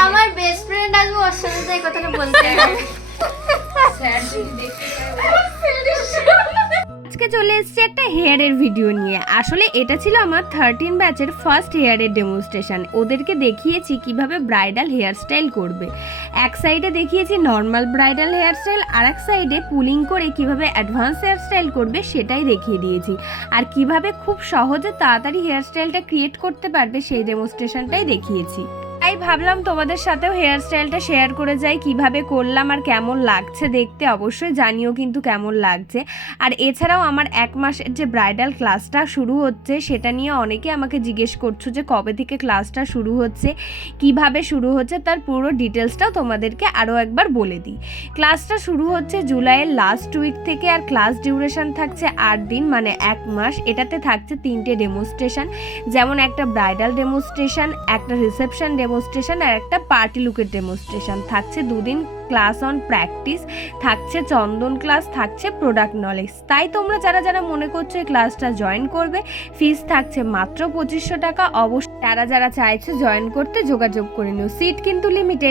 আমার best friend আসব ওর সাথে এই কথাটা বলতে আজকে চলে এসেছি একটা হেয়ারের ভিডিও নিয়ে। আসলে এটা ছিল আমার থার্টিন ব্যাচের ফার্স্ট হেয়ারের ডেমনস্ট্রেশন ওদেরকে দেখিয়েছি কীভাবে ব্রাইডাল হেয়ারস্টাইল করবে। এক সাইডে দেখিয়েছি নর্মাল ব্রাইডাল হেয়ারস্টাইল আর এক সাইডে পুলিং করে কীভাবে অ্যাডভান্স হেয়ারস্টাইল করবে সেটাই দেখিয়ে দিয়েছি। আর কীভাবে খুব সহজে তাড়াতাড়ি হেয়ারস্টাইলটা ক্রিয়েট করতে পারবে সেই ডেমনস্ট্রেশনটাই দেখিয়েছি। তাই ভাবলাম তোমাদের সাথেও হেয়ারস্টাইলটা শেয়ার করে যাই, কীভাবে করলাম আর কেমন লাগছে দেখতে। অবশ্যই জানিও কিন্তু কেমন লাগছে। আর এছাড়াও আমার এক মাসের যে ব্রাইডাল ক্লাসটা শুরু হচ্ছে, সেটা নিয়ে অনেকে আমাকে জিজ্ঞেস করছ যে কবে থেকে ক্লাসটা শুরু হচ্ছে, কীভাবে শুরু হচ্ছে, তার পুরো ডিটেলসটাও তোমাদেরকে আরও একবার বলে দিই। ক্লাসটা শুরু হচ্ছে জুলাইয়ের লাস্ট উইক থেকে, আর ক্লাস ডিউরেশন থাকছে আট দিন মানে এক মাস। এটাতে থাকছে তিনটে ডেমনস্ট্রেশন যেমন একটা ব্রাইডাল ডেমনস্ট্রেশন একটা রিসেপশন ডেমনস্ট্রেশন আর একটা পার্টি লুকের ডেমোস্ট্রেশন থাকছে দুদিন ক্লাস অন প্র্যাকটিস থাকছে চন্দন ক্লাস থাকছে প্রোডাক্ট নলেজ তাই তোমরা যারা যারা মনে করছ এই ক্লাসটা জয়েন করবে ফিস থাকছে মাত্র পঁচিশশো টাকা। অবশ্যই তারা যারা চাইছে জয়েন করতে যোগাযোগ করে নিও। সিট কিন্তু লিমিটেড